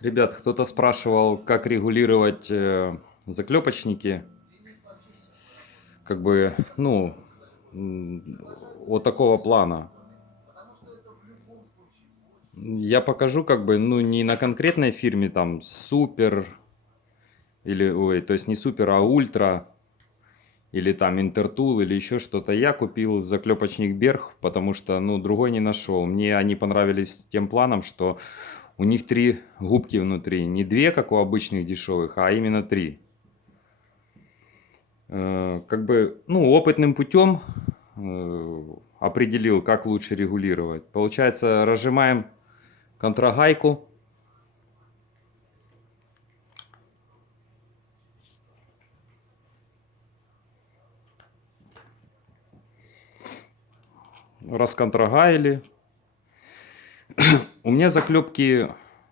Ребят, кто-то спрашивал, как регулировать заклепочники, как бы, ну, вот такого плана. Я покажу, как бы, ну, не на конкретной фирме, там, супер, или, ой, то есть не супер, а ультра, или там Интертул, или еще что-то. Я купил заклепочник Берг, потому что, ну, другой не нашел. Мне они понравились тем планом, что у них три губки внутри. Не две, как у обычных дешевых, а именно три. Как бы, ну, опытным путем определил, как лучше регулировать. Получается, разжимаем контрагайку. Расконтрагаили. У меня заклепки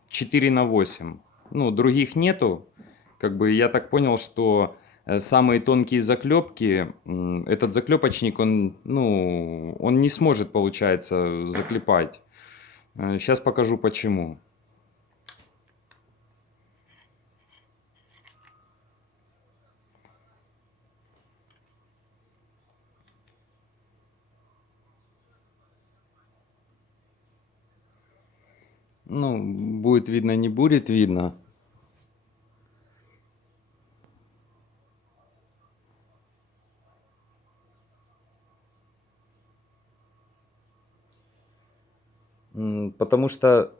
4 на 8. Ну, других нету. Как бы я так понял, что самые тонкие заклепки, этот заклепочник, он, ну, он не сможет, получается, заклепать. Сейчас покажу почему. Ну, будет видно, не будет видно. Потому что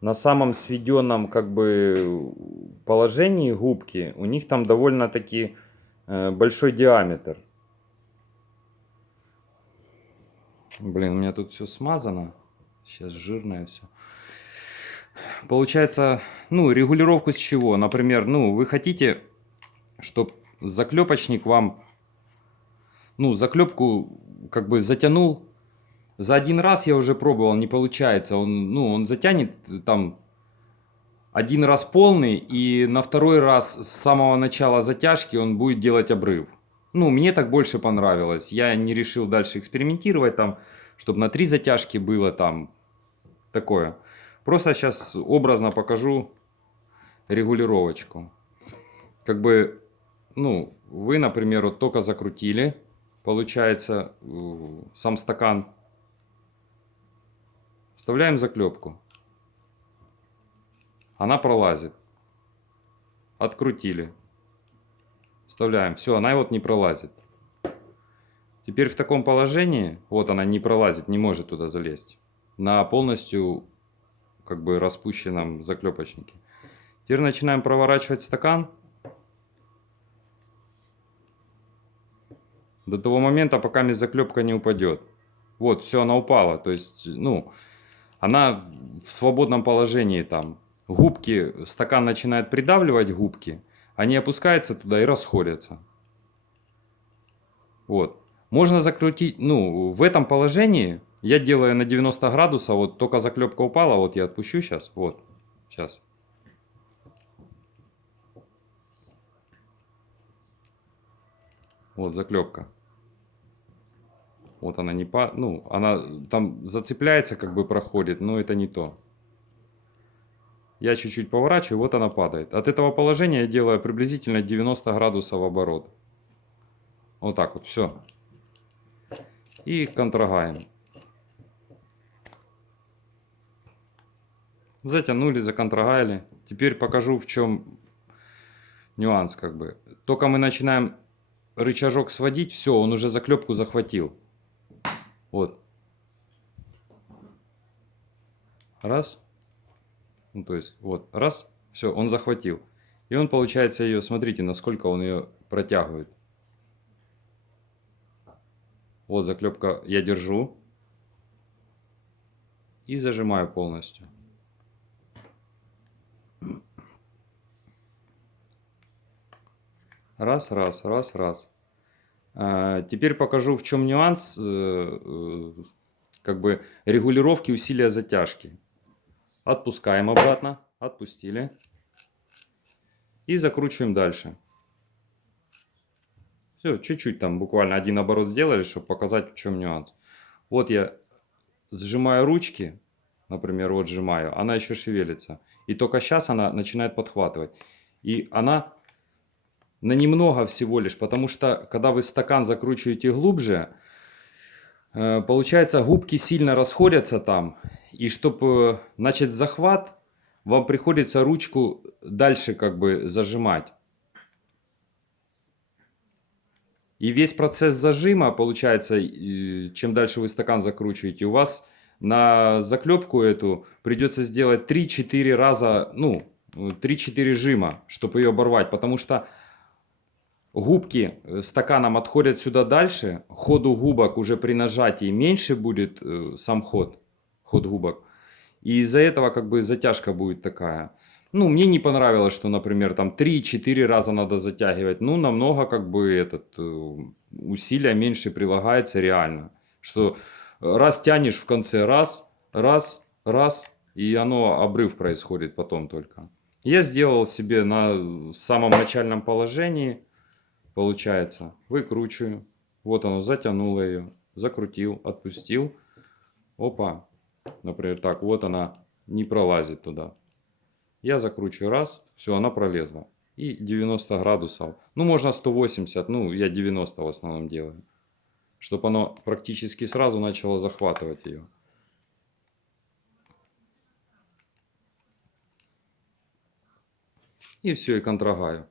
на самом сведенном как бы положении губки у них там довольно-таки большой диаметр. Блин, у меня тут все смазано. Сейчас жирное все. Получается, ну, регулировку с чего? Например, ну, вы хотите, чтобы заклепочник вам, ну, заклепку как бы затянул. За один раз я уже пробовал, не получается. Он, ну, он затянет там один раз полный, и на второй раз с самого начала затяжки он будет делать обрыв. Ну, мне так больше понравилось. Я не решил дальше экспериментировать там, чтобы на 3 затяжки было там такое. Просто сейчас образно покажу регулировочку. Как бы, ну, вы, например, вот только закрутили, получается, сам стакан. Вставляем заклепку. Она пролазит. Открутили. Вставляем. Все, она вот не пролазит. Теперь в таком положении, вот она не пролазит, не может туда залезть. На полностью как бы распущенном заклепочнике. Теперь начинаем проворачивать стакан. До того момента, пока заклепка не упадет. Вот, все, она упала. То есть, ну, она в свободном положении там. Губки, стакан начинает придавливать губки. Они опускаются туда и расходятся. Вот. Можно закрутить, ну, в этом положении я делаю на 90 градусов, вот только заклепка упала, вот я отпущу сейчас, вот, сейчас. Вот заклепка. Вот она не по, ну, она там зацепляется, как бы проходит, но это не то. Я чуть-чуть поворачиваю, вот она падает. От этого положения я делаю приблизительно 90 градусов оборот. Вот так вот, все. И контрагаем. Затянули, законтрагали. Теперь покажу, в чем нюанс, как бы. Только мы начинаем рычажок сводить, все, он уже заклепку захватил. Вот. Раз. Ну, то есть, вот, раз. Все, он захватил. И он, получается, ее, смотрите, насколько он ее протягивает. Вот заклепка я держу. И зажимаю полностью. Раз, раз, раз, раз. Теперь покажу, в чем нюанс как бы регулировки усилия затяжки. Отпускаем обратно. Отпустили. И закручиваем дальше. Все, чуть-чуть там, буквально один оборот сделали, чтобы показать, в чем нюанс. Вот я сжимаю ручки, например, вот сжимаю, она еще шевелится. И только сейчас она начинает подхватывать. И она на немного всего лишь, потому что когда вы стакан закручиваете глубже, получается, губки сильно расходятся там. И чтобы начать захват, вам приходится ручку дальше как бы зажимать. И весь процесс зажима, получается, чем дальше вы стакан закручиваете, у вас на заклепку эту придется сделать 3-4 раза, ну, 3-4 жима, чтобы ее оборвать. Потому что губки стаканом отходят сюда дальше, ходу губок уже при нажатии меньше будет сам ход губок. И из-за этого как бы затяжка будет такая. Ну, мне не понравилось, что, например, там 3-4 раза надо затягивать. Ну, намного как бы усилия меньше прилагается реально. Что раз тянешь в конце, раз, и оно, обрыв происходит потом только. Я сделал себе на самом начальном положении, получается, выкручиваю. Вот оно, затянуло ее, закрутил, отпустил. Опа. Например, так, вот она не пролазит туда. Я закручиваю раз, все, она пролезла. И 90 градусов. Ну, можно 180, ну, я 90 в основном делаю. Чтобы оно практически сразу начало захватывать ее. И все, и контрагаю.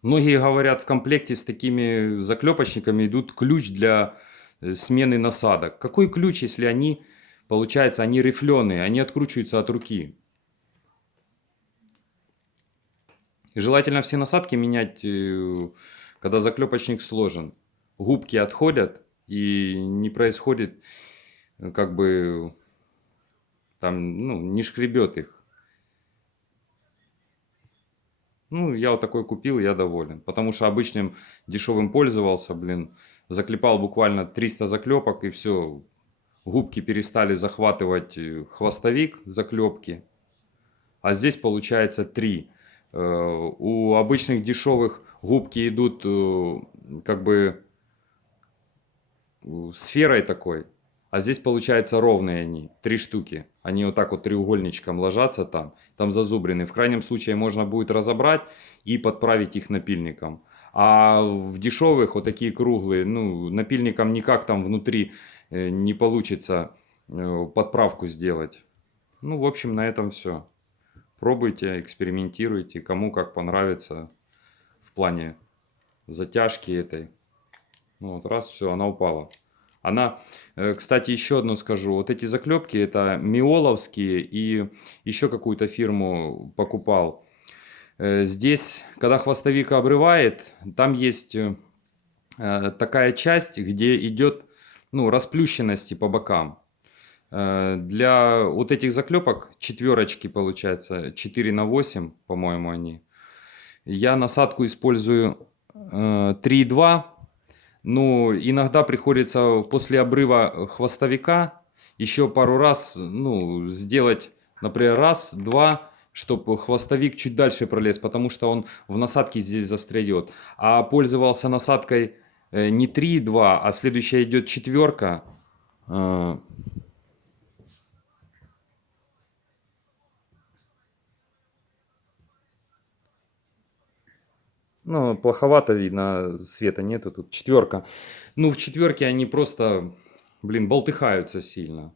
Многие говорят, в комплекте с такими заклепочниками идут ключ для смены насадок. Какой ключ, если они, получается, они рифленые, они откручиваются от руки? И желательно все насадки менять, когда заклепочник сложен. Губки отходят и не происходит, как бы, там, ну, не шкребет их. Ну, я вот такой купил, я доволен. Потому что обычным дешевым пользовался, блин, заклепал буквально 300 заклепок и все. Губки перестали захватывать хвостовик заклепки. А здесь получается 3. У обычных дешевых губки идут как бы сферой такой. А здесь получается ровные они, 3 штуки. Они вот так вот треугольничком ложатся там. Там зазубрены. В крайнем случае можно будет разобрать и подправить их напильником. А в дешевых вот такие круглые, ну, напильником никак там внутри не получится подправку сделать. Ну, в общем, на этом все. Пробуйте, экспериментируйте, кому как понравится в плане затяжки этой. Ну вот раз, все, она упала. Она, кстати, еще одно скажу. Вот эти заклепки, это миоловские, и еще какую-то фирму покупал. Здесь, когда хвостовик обрывает, там есть такая часть, где идет, ну, расплющенности по бокам. Для вот этих заклепок четверочки, получается, 4х8, по-моему, они. Я насадку использую 3,2. Ну, иногда приходится после обрыва хвостовика еще пару раз, ну, сделать, например, раз, два, чтобы хвостовик чуть дальше пролез, потому что он в насадке здесь застряет. А пользовался насадкой не 3,2, а следующая идет четверка. Ну, плоховато видно, света нету, тут четверка. Ну, в четверке они просто, блин, болтыхаются сильно.